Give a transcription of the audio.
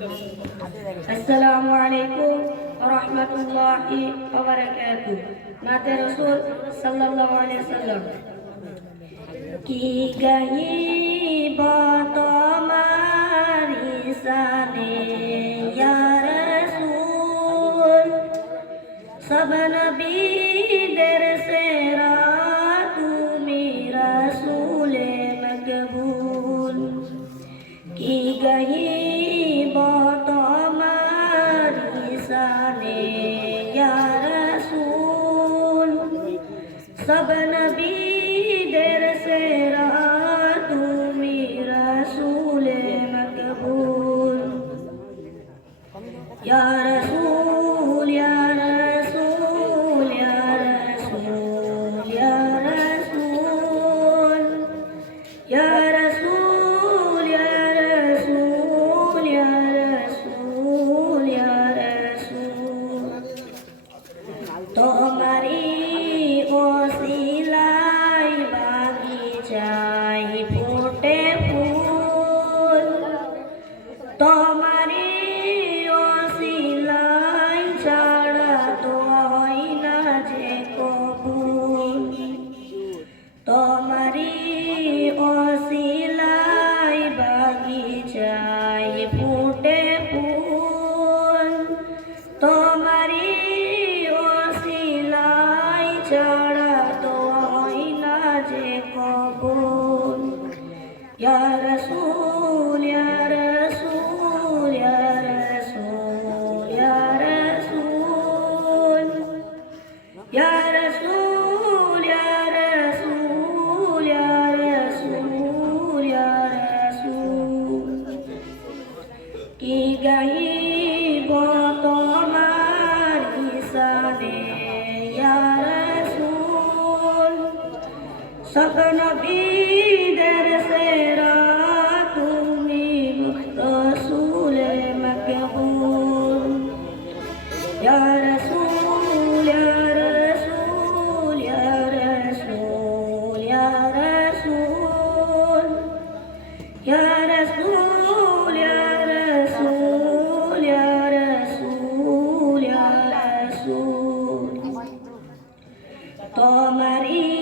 আসসালামু আলাইকুম রহমতুল্লাহি ওবারাকাতু নাতে রসুল সাল্লাল্লাহু আলাইহি সাল্লাম কি গাইব তোমারি শানে ইয়া রাসূল সব নবীদের सब नबी देर से रहा तू मेरा रसूल मकबूल या रसूल قبول يا رسول يا رسول يا رسول يا رسول يا رسول يا رسول يا رسول يا رسول কি গাইব তোমার ইসানে সকল নবীদের সেরা তুমি মুক্ত সুলে মকবুল ইয়া রাসূল ইয়া রাসূল ইয়া রাসূল ইয়া রাসূল ইয়া রাসূল ইয়া রাসূল ইয়া রাসূল ইয়া রাসূল তোমারই